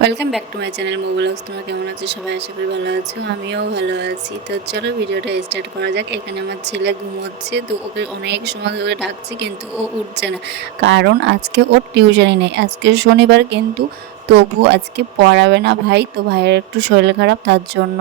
Welcome back to my channel mobiles. তোমরা কেমন আছো? সবাই আশা করি ভালো আছো, আমিও ভালো আছি। তো চলো ভিডিওটা স্টার্ট করা যাক। এখানে আমার ছেলে ঘুমোচ্ছে, তো ওকে অনেক সময় ধরে ডাকছি কিন্তু ও উঠছে না, কারণ আজকে ওর টিউশনই নেই, আজকে শনিবার। কিন্তু তবু আজকে পড়াবে না ভাই, তো ভাইয়ের একটু শরীর খারাপ, তার জন্য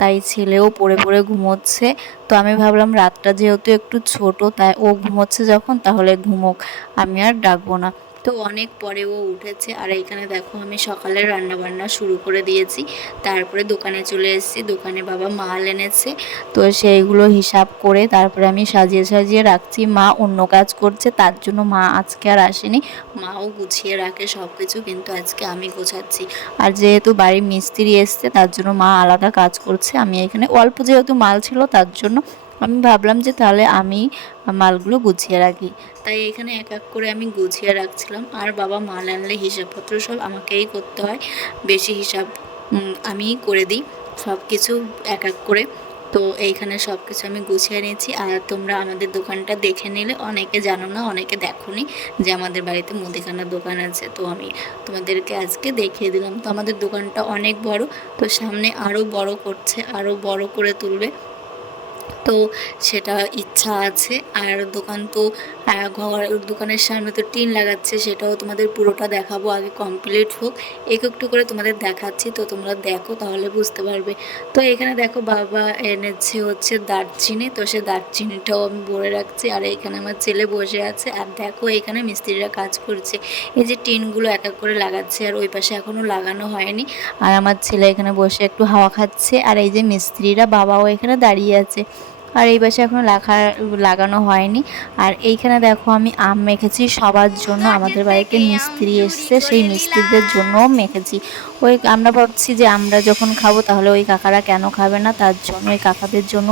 তাই ছেলেও পড়ে পড়ে ঘুমোচ্ছে। তো আমি ভাবলাম রাতটা যেহেতু একটু ছোট, তাই ও ঘুমোচ্ছে যখন তাহলে ঘুমোক, আমি আর ডাকবো না। তো অনেক পরে ও উঠেছে। আর এইখানে দেখো আমি সকালে রান্না বান্না শুরু করে দিয়েছি। তারপরে দোকানে চলে এসেছি, দোকানে বাবা মাল এনেছে, তো সেইগুলো হিসাব করে তারপরে আমি সাজিয়ে সাজিয়ে রাখছি। মা অন্য কাজ করছে, তার জন্য মা আজকে আর আসেনি। মাও গুছিয়ে রাখে সব কিছু, কিন্তু আজকে আমি গোছাচ্ছি। আর যেহেতু বাড়ির মিস্ত্রি এসছে, তার জন্য মা আলাদা কাজ করছে। আমি এখানে অল্প যেহেতু মাল ছিল, তার জন্য আমি ভাবলাম যে তাহলে আমি মালগুলো গুছিয়ে রাখি। তাই এখানে এক এক করে আমি গুছিয়ে রাখছিলাম। আর বাবা মাল আনলে হিসাবপত্র সব আমাকেই করতে হয়, বেশি হিসাব আমিই করে দিই সব কিছু এক এক করে। তো এইখানে সব কিছু আমি গুছিয়ে নিয়েছি। আর তোমরা আমাদের দোকানটা দেখে নিলে, অনেকে জানো না, অনেকে দেখোনি যে আমাদের বাড়িতে মুদিখানার দোকান আছে। তো আমি তোমাদেরকে আজকে দেখিয়ে দিলাম। তো আমাদের দোকানটা অনেক বড়, তো সামনে আরও বড় করছে, আরও বড় করে তুলবে, তো সেটা ইচ্ছা আছে। আর দোকান তো ঘর, দোকানের সামনে তো টিন লাগাচ্ছে, সেটাও তোমাদের পুরোটা দেখাবো, আগে কমপ্লিট হোক। একটু একটু করে তোমাদের দেখাচ্ছি, তো তোমরা দেখো তাহলে বুঝতে পারবে। তো এখানে দেখো বাবা এনেছে হচ্ছে দারচিনি, তো সে দারচিনিটাও আমি ভরে রাখছি। আর এখানে আমার ছেলে বসে আছে, আর দেখো এখানে মিস্ত্রিরা কাজ করছে। এই যে টিনগুলো এক এক করে লাগাচ্ছে, আর ওই পাশে এখনও লাগানো হয়নি। আর আমার ছেলে এখানে বসে একটু হাওয়া খাচ্ছে। আর এই যে মিস্ত্রিরা, বাবাও এখানে দাঁড়িয়ে আছে। আর এই পাশে এখনো লাগানো হয়নি। আর এইখানে দেখো আমি আম মেখেছি সবার জন্য, আমাদের বাড়িতে মিস্ত্রি এসছে, সেই মিস্ত্রিদের জন্যও মেখেছি। ওই আমরা ভাবছি যে আমরা যখন খাবো তাহলে ওই কাকারা কেন খাবে না, তার জন্য ওই কাকাদের জন্য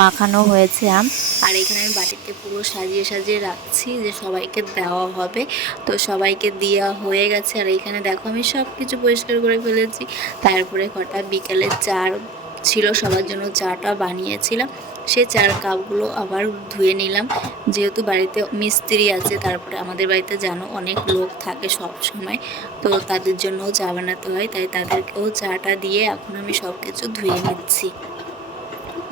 মাখানো হয়েছে আম। আর এখানে আমি বাটিতে পুরো সাজিয়ে সাজিয়ে রাখছি যে সবাইকে দেওয়া হবে। তো সবাইকে দেওয়া হয়ে গেছে। আর এইখানে দেখো আমি সব কিছু পরিষ্কার করে ফেলেছি। তারপরে কটা বিকেলে চা ছিল, সবার জন্য চাটা বানিয়েছিলাম, সে চার কাপগুলো আবার ধুয়ে নিলাম। যেহেতু বাড়িতে মিস্ত্রি আছে, তারপরে আমাদের বাড়িতে জানো অনেক লোক থাকে সব সময়, তো তাদের জন্যও চা বানাতে হয়, তাই তাদেরকেও চাটা দিয়ে এখন আমি সব কিছু ধুয়ে নিচ্ছি।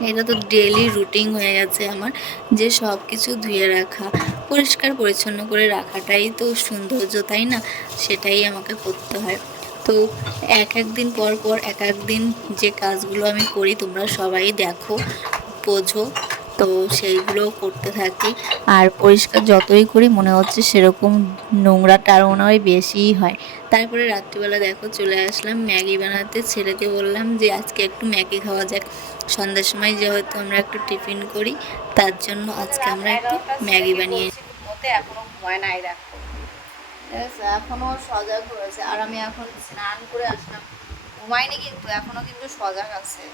এটা তো ডেলি রুটিন হয়ে গেছে আমার, যে সব কিছু ধুয়ে রাখা, পরিষ্কার পরিচ্ছন্ন করে রাখাটাই তো সৌন্দর্য, তাই না? সেটাই আমাকে করতে হয়। তো এক এক দিন পর পর এক এক দিন যে কাজগুলো আমি করি তোমরা সবাই দেখো, বোঝো, তো সেইগুলো করতে থাকি। আর পরিষ্কার যতই করি মনে হচ্ছে সেরকম নোংরাটা আরও মনে হয় বেশিই হয়। তারপরে রাত্রিবেলা দেখো চলে আসলাম ম্যাগি বানাতে। ছেলেকে বললাম যে আজকে একটু ম্যাগি খাওয়া যাক, সন্ধ্যার সময় যেহেতু আমরা একটু টিফিন করি, তার জন্য আজকে আমরা একটু ম্যাগি বানিয়ে। ঘুমোতে এখনো ঘুমায় নাই, দেখো এখনো সজাগ হয়েছে। আর আমি এখন স্নান করে আসলাম, ঘুমায়নি কিন্তু এখনো কিন্তু সজাগ আছে,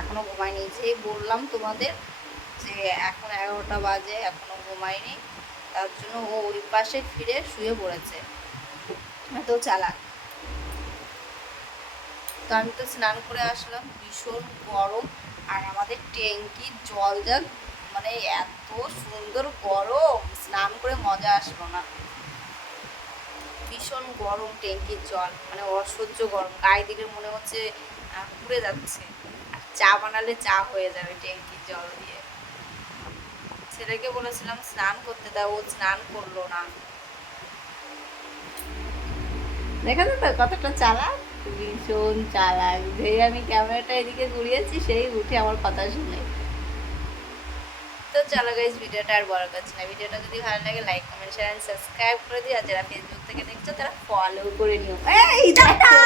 এখনো ঘুমায়নি। যেই বললাম তোমাদের যে এখন 11টা বাজে এখনো ঘুমায়নি, তার জন্য ও ওই পাশে ফিরে শুয়ে পড়েছে, এত চালাক। তো আমি তো স্নান করে আসলাম, ভীষণ গরম। আর আমাদের ট্যাঙ্কির জল যা মানে এত সুন্দর গরম, স্নান করে মজা আসলো না, ভীষণ গরম ট্যাঙ্কির জল, মানে অসহ্য গরম, গায়ে দিকে মনে হচ্ছে পুড়ে যাচ্ছে। আর চা বানালে চা হয়ে যাবে ট্যাঙ্কির জল দিয়ে। ছেলেকে বলেছিলাম স্নান করতে, দাও ও স্নান করলো না। দেখা যাবে কতটা চালাক, ভীষণ চালাক। যেই আমি ক্যামেরাটা এদিকে ঘুরিয়েছি সেই উঠে আমার কথা শুনে। তো চলো গাইজ, ভিডিওটা আর বড় করছি না। ভিডিওটা যদি ভালো লাগে like comment share and subscribe করে দিও। আর যারা ফেসবুক থেকে দেখছো তারা ফলো করে নিও। এই দেখো